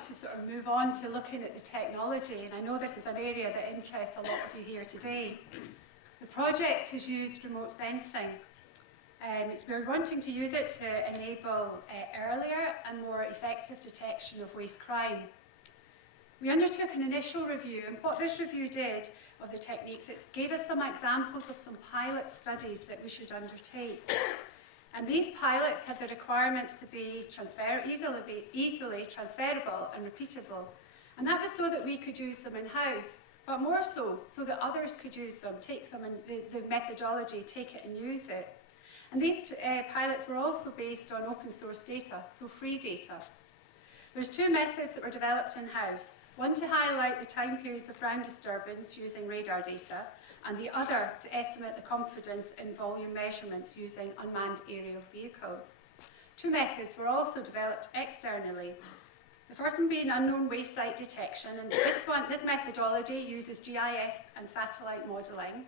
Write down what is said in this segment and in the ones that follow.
want to sort of move on to looking at the technology, and I know this is an area that interests a lot of you here today. The project has used remote sensing. We're wanting to use it to enable earlier and more effective detection of waste crime. We undertook an initial review, and what this review did of the techniques, it gave us some examples of some pilot studies that we should undertake. And these pilots had the requirements to be easily transferable and repeatable. And that was so that we could use them in-house, but more so that others could use them, take them and the methodology, take it and use it. And these pilots were also based on open source data, so free data. There's two methods that were developed in-house. One to highlight the time periods of ground disturbance using radar data, and the other to estimate the confidence in volume measurements using unmanned aerial vehicles. Two methods were also developed externally. The first one being unknown waste site detection, and this methodology uses GIS and satellite modelling.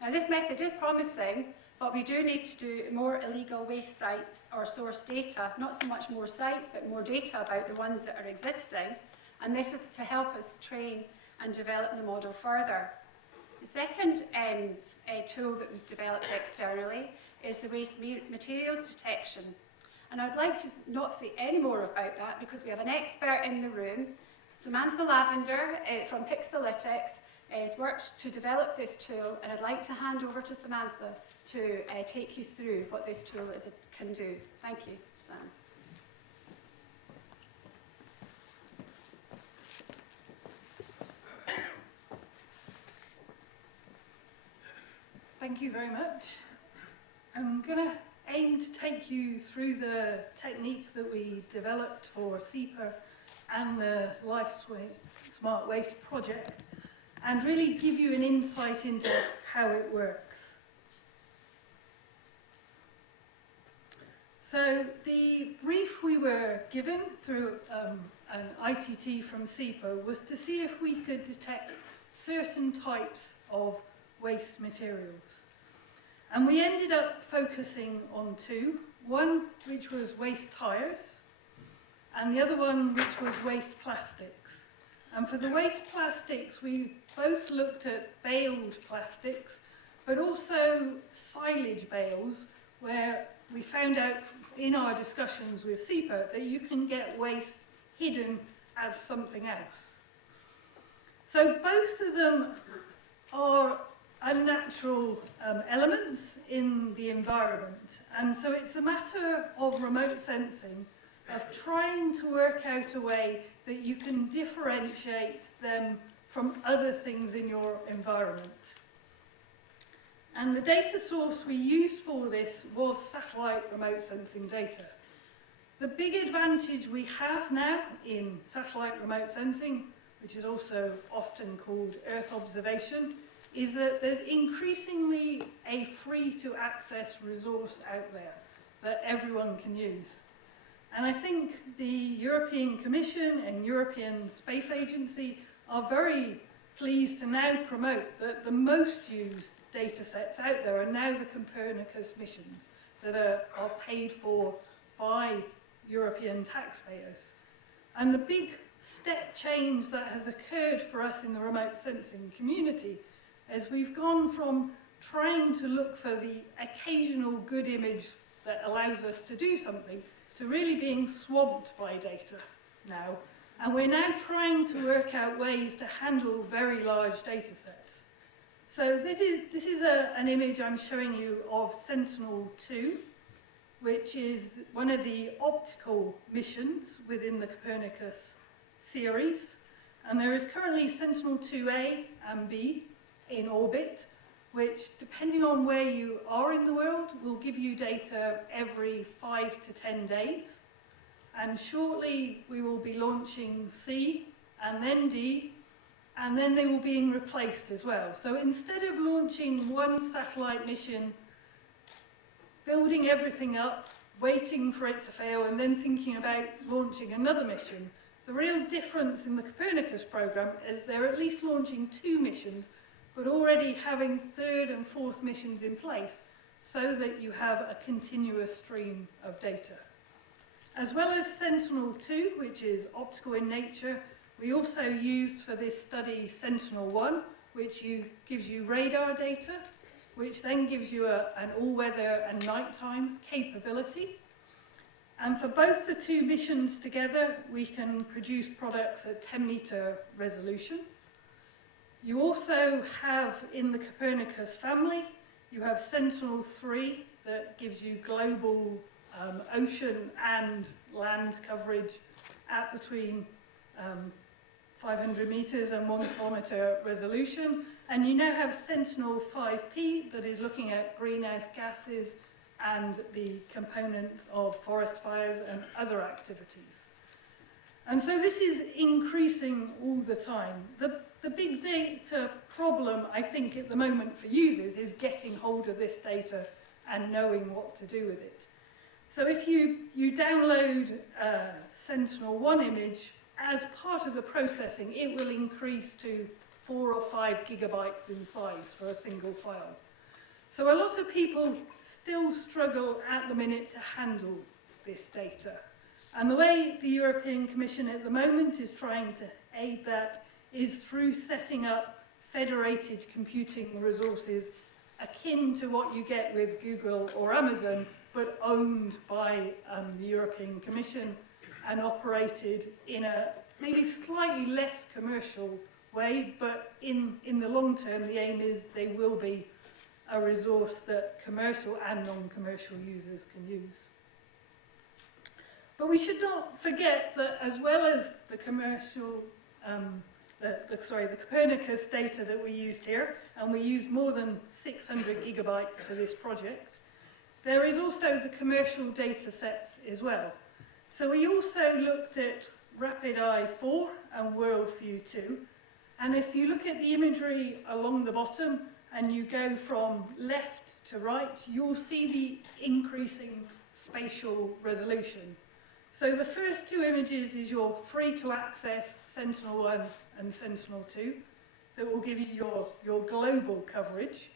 Now this method is promising, but we do need to do more illegal waste sites or source data, not so much more sites, but more data about the ones that are existing, and this is to help us train and develop the model further. The second tool that was developed externally is the waste materials detection. And I'd like to not say any more about that because we have an expert in the room, Samantha Lavender from Pixalytics, has worked to develop this tool, and I'd like to hand over to Samantha to take you through what this tool can do. Thank you, Sam. Thank you very much. I'm going to aim to take you through the technique that we developed for SEPA and the Smart Waste project, and really give you an insight into how it works. So the brief we were given through an ITT from SEPA was to see if we could detect certain types of waste materials. And we ended up focusing on two, one which was waste tyres, and the other one which was waste plastics. And for the waste plastics, we both looked at baled plastics, but also silage bales, where we found out in our discussions with SEPA that you can get waste hidden as something else. So both of them are unnatural elements in the environment, and so it's a matter of remote sensing, of trying to work out a way that you can differentiate them from other things in your environment. And the data source we used for this was satellite remote sensing data. The big advantage we have now in satellite remote sensing, which is also often called Earth observation, is that there's increasingly a free-to-access resource out there that everyone can use. And I think the European Commission and European Space Agency are very pleased to now promote that the most used data sets out there are now the Copernicus missions that are paid for by European taxpayers. And the big step change that has occurred for us in the remote sensing community is we've gone from trying to look for the occasional good image that allows us to do something to really being swamped by data now. And we're now trying to work out ways to handle very large data sets. So this is an image I'm showing you of Sentinel-2, which is one of the optical missions within the Copernicus series. And there is currently Sentinel-2A and B in orbit, which, depending on where you are in the world, will give you data every 5 to 10 days. And shortly we will be launching C and then D, and then they will be being replaced as well. So instead of launching one satellite mission, building everything up, waiting for it to fail, and then thinking about launching another mission, the real difference in the Copernicus program is they're at least launching 2 missions, but already having 3rd and 4th missions in place so that you have a continuous stream of data. As well as Sentinel-2, which is optical in nature, we also used for this study Sentinel-1, which gives you radar data, which then gives you an all-weather and nighttime capability. And for both the two missions together, we can produce products at 10-meter resolution. You also have, in the Copernicus family, you have Sentinel-3 that gives you global ocean and land coverage at between 500 meters and 1 kilometer resolution. And you now have Sentinel-5P that is looking at greenhouse gases and the components of forest fires and other activities. And so this is increasing all the time. The big data problem, I think, at the moment for users is getting hold of this data and knowing what to do with it. So if you download a Sentinel-1 image, as part of the processing, it will increase to 4 or 5 gigabytes in size for a single file. So a lot of people still struggle at the minute to handle this data. And the way the European Commission at the moment is trying to aid that is through setting up federated computing resources akin to what you get with Google or Amazon, but owned by the European Commission and operated in a maybe slightly less commercial way, but in the long term, the aim is they will be a resource that commercial and non-commercial users can use. But we should not forget that as well as the commercial, the Copernicus data that we used here, and we used more than 600 gigabytes for this project, there is also the commercial data sets as well. So we also looked at RapidEye 4 and WorldView 2, and if you look at the imagery along the bottom and you go from left to right, you'll see the increasing spatial resolution. So the first two images is your free-to-access Sentinel-1 and Sentinel-2 that will give you your global coverage.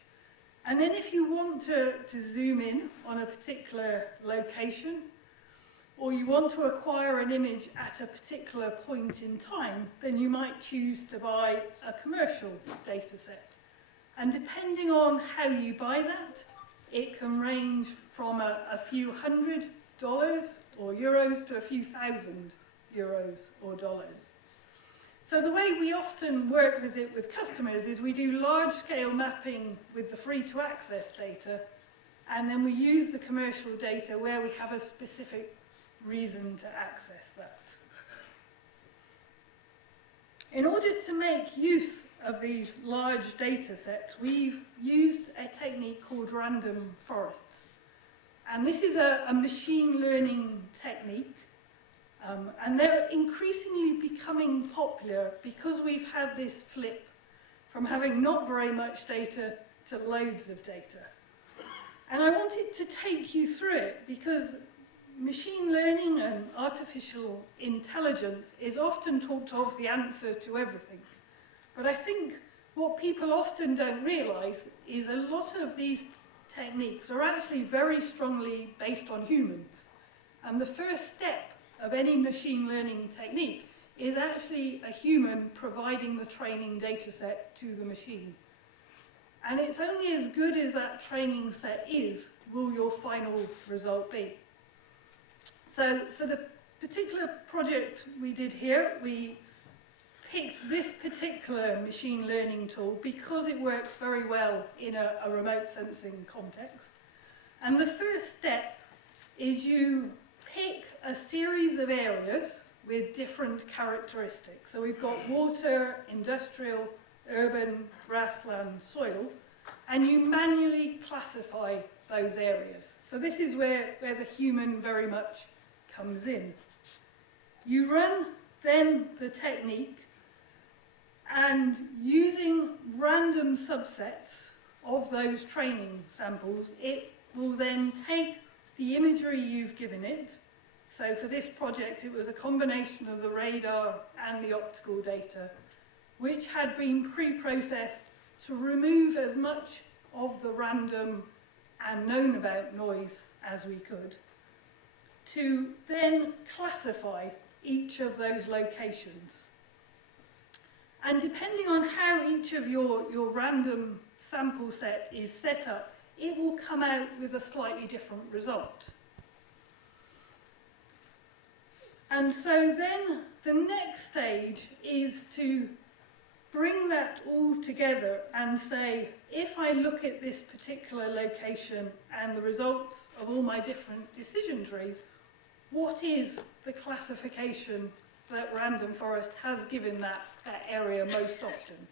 And then if you want to zoom in on a particular location, or you want to acquire an image at a particular point in time, then you might choose to buy a commercial data set. And depending on how you buy that, it can range from a few $100 or euros to a few thousand euros or dollars. So the way we often work with it with customers is we do large-scale mapping with the free-to-access data, and then we use the commercial data where we have a specific reason to access that. In order to make use of these large data sets, we've used a technique called random forests. And this is a machine learning technique, and they're increasingly becoming popular because we've had this flip from having not very much data to loads of data. And I wanted to take you through it because machine learning and artificial intelligence is often talked of the answer to everything. But I think what people often don't realise is a lot of these techniques are actually very strongly based on humans. And the first step of any machine learning technique is actually a human providing the training data set to the machine. And it's only as good as that training set is, will your final result be. So for the particular project we did here, we picked this particular machine learning tool because it works very well in a remote sensing context. And the first step is you pick a series of areas with different characteristics. So we've got water, industrial, urban, grassland, soil, and you manually classify those areas. So this is where the human very much comes in. You run then the technique, and using random subsets of those training samples, it will then take the imagery you've given it. So for this project, it was a combination of the radar and the optical data, which had been pre-processed to remove as much of the random and known about noise as we could, to then classify each of those locations. And depending on how each of your random sample set is set up, it will come out with a slightly different result. And so then the next stage is to bring that all together and say, if I look at this particular location and the results of all my different decision trees, what is the classification that Random Forest has given that area most often?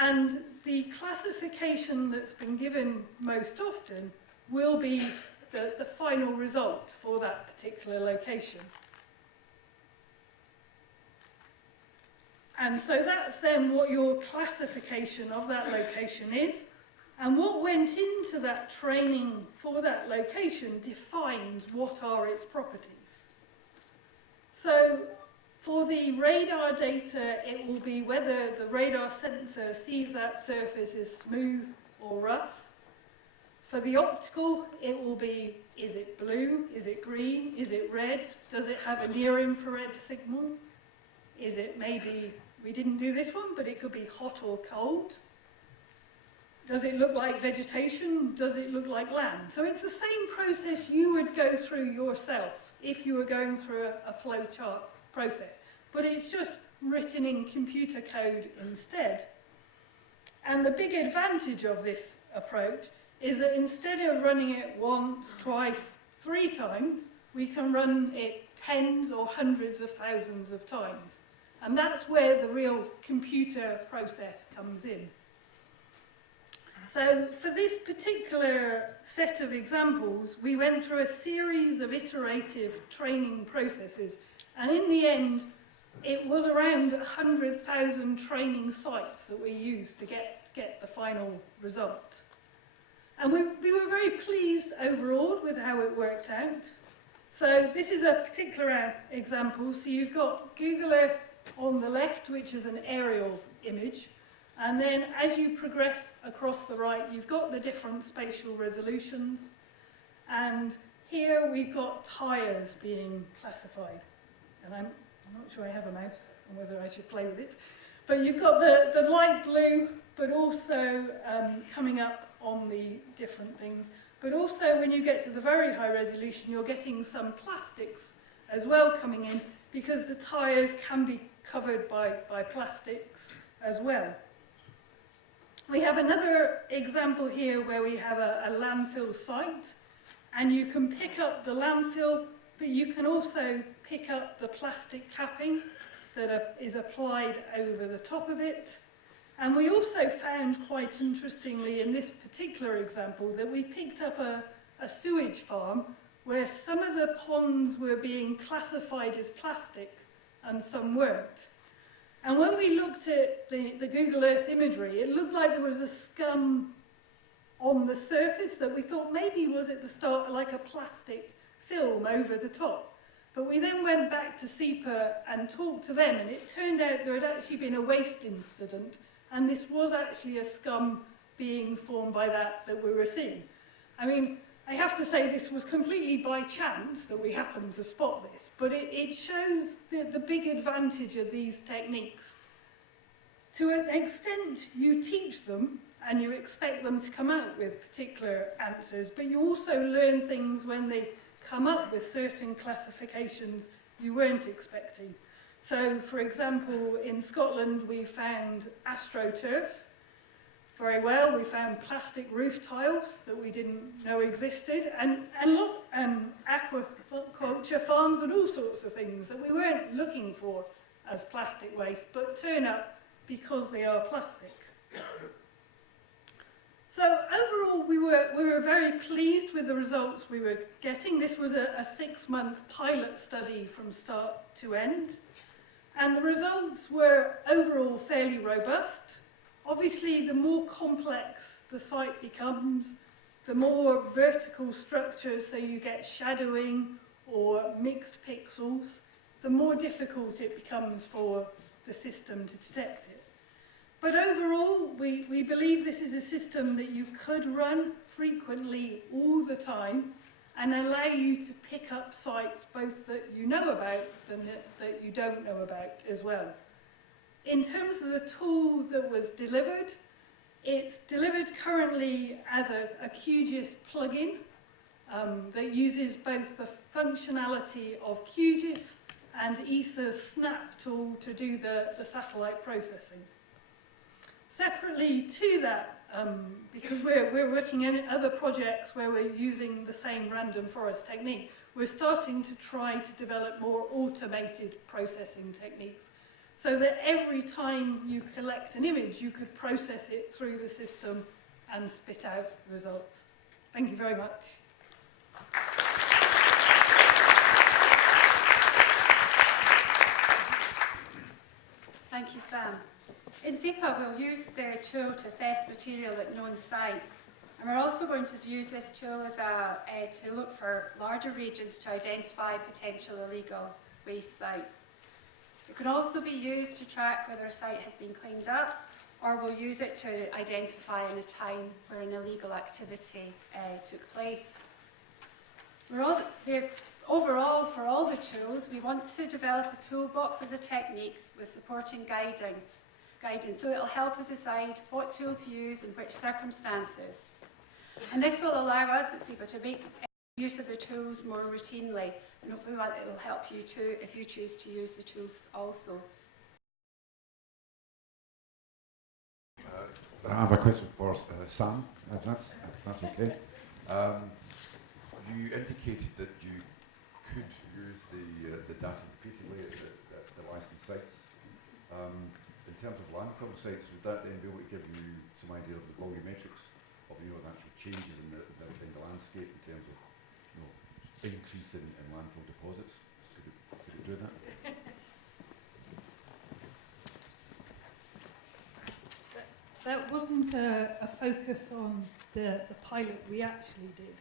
And the classification that's been given most often will be the final result for that particular location. And so that's then what your classification of that location is. And what went into that training for that location defines what are its properties. So for the radar data, it will be whether the radar sensor sees that surface is smooth or rough. For the optical, it will be, is it blue, is it green, is it red, does it have a near-infrared signal? Is it maybe, we didn't do this one, but it could be hot or cold? Does it look like vegetation? Does it look like land? So it's the same process you would go through yourself if you were going through a flowchart process, but it's just written in computer code instead. And the big advantage of this approach is that instead of running it once, twice, 3 times, we can run it tens or hundreds of thousands of times. And that's where the real computer process comes in. So for this particular set of examples, we went through a series of iterative training processes. And in the end, it was around 100,000 training sites that we used to get the final result. And we were very pleased overall with how it worked out. So this is a particular example. So you've got Google Earth on the left, which is an aerial image. And then as you progress across the right, you've got the different spatial resolutions. And here we've got tyres being classified. And I'm not sure I have a mouse and whether I should play with it. But you've got the light blue, but also coming up on the different things. But also when you get to the very high resolution, you're getting some plastics as well coming in, because the tyres can be covered by plastics as well. We have another example here where we have a landfill site, and you can pick up the landfill, but you can also pick up the plastic capping that is applied over the top of it. And we also found, quite interestingly, in this particular example, that we picked up a sewage farm where some of the ponds were being classified as plastic and some weren't. And when we looked at the Google Earth imagery, it looked like there was a scum on the surface that we thought maybe was at the start like a plastic film over the top. But we then went back to SEPA and talked to them, and it turned out there had actually been a waste incident, and this was actually a scum being formed by that we were seeing. I mean, I have to say this was completely by chance that we happened to spot this, but it shows the big advantage of these techniques. To an extent, you teach them and you expect them to come out with particular answers, but you also learn things when they come up with certain classifications you weren't expecting. So, for example, in Scotland we found astroturfs very well. We found plastic roof tiles that we didn't know existed, and aquaculture farms and all sorts of things that we weren't looking for as plastic waste, but turn up because they are plastic. So overall, we were very pleased with the results we were getting. This was a 6-month pilot study from start to end. And the results were overall fairly robust. Obviously, the more complex the site becomes, the more vertical structures, so you get shadowing or mixed pixels, the more difficult it becomes for the system to detect it. But overall, we believe this is a system that you could run frequently all the time, and allow you to pick up sites both that you know about and that you don't know about as well. In terms of the tool that was delivered, it's delivered currently as a QGIS plugin that uses both the functionality of QGIS and ESA's SNAP tool to do the satellite processing. Separately to that, because we're working in other projects where we're using the same random forest technique, we're starting to try to develop more automated processing techniques so that every time you collect an image, you could process it through the system and spit out results. Thank you very much. Thank you, Sam. In SEPA, we'll use the tool to assess material at known sites. And we're also going to use this tool as to look for larger regions to identify potential illegal waste sites. It can also be used to track whether a site has been cleaned up, or we'll use it to identify in a time where an illegal activity took place. Overall, for all the tools, we want to develop a toolbox of the techniques with supporting guidance so it'll help us decide what tool to use in which circumstances. And this will allow us at SEPA to make use of the tools more routinely, and hopefully it will help you too if you choose to use the tools also. I have a question for Sam, if that's okay. You indicated that you could use the data repeatedly at the licensed sites. In terms of landfill sites, would that then be able to give you some idea of the volumetrics of the actual changes in the landscape in terms of increase in landfill deposits? Could it do that? That wasn't a focus on the pilot we actually did,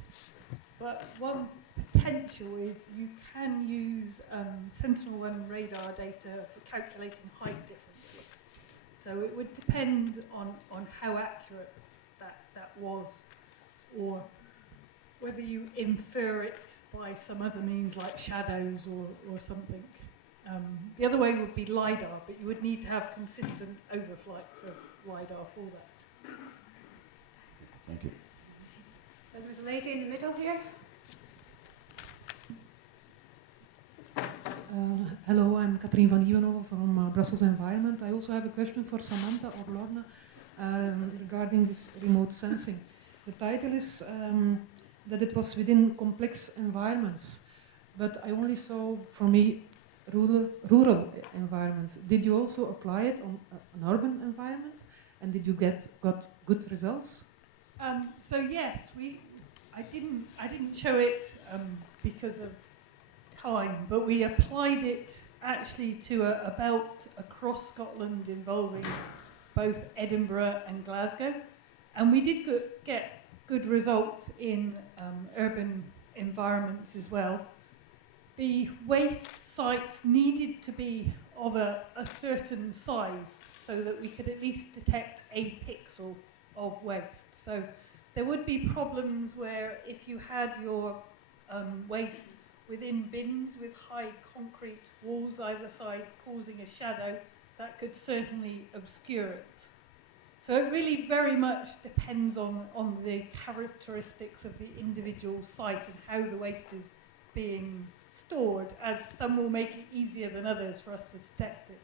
but one potential is you can use Sentinel-1 radar data for calculating height differences. So it would depend on how accurate that was, or whether you infer it by some other means like shadows or something. The other way would be LiDAR, but you would need to have consistent overflights of LiDAR for that. Thank you. So there's a lady in the middle here. Hello, I'm Katrien van Nieuwenhoven from Brussels Environment. I also have a question for Samantha or Lorna regarding this remote sensing. The title is that it was within complex environments, but I only saw, for me, rural environments. Did you also apply it on an urban environment, and did you got good results? So yes, I didn't show it because of time, but we applied it actually to a belt across Scotland involving both Edinburgh and Glasgow, and we did get good results in urban environments as well. The waste sites needed to be of a certain size so that we could at least detect a pixel of waste. So there would be problems where if you had your waste within bins with high concrete walls either side causing a shadow, that could certainly obscure it. So it really very much depends on the characteristics of the individual site and how the waste is being stored, as some will make it easier than others for us to detect it.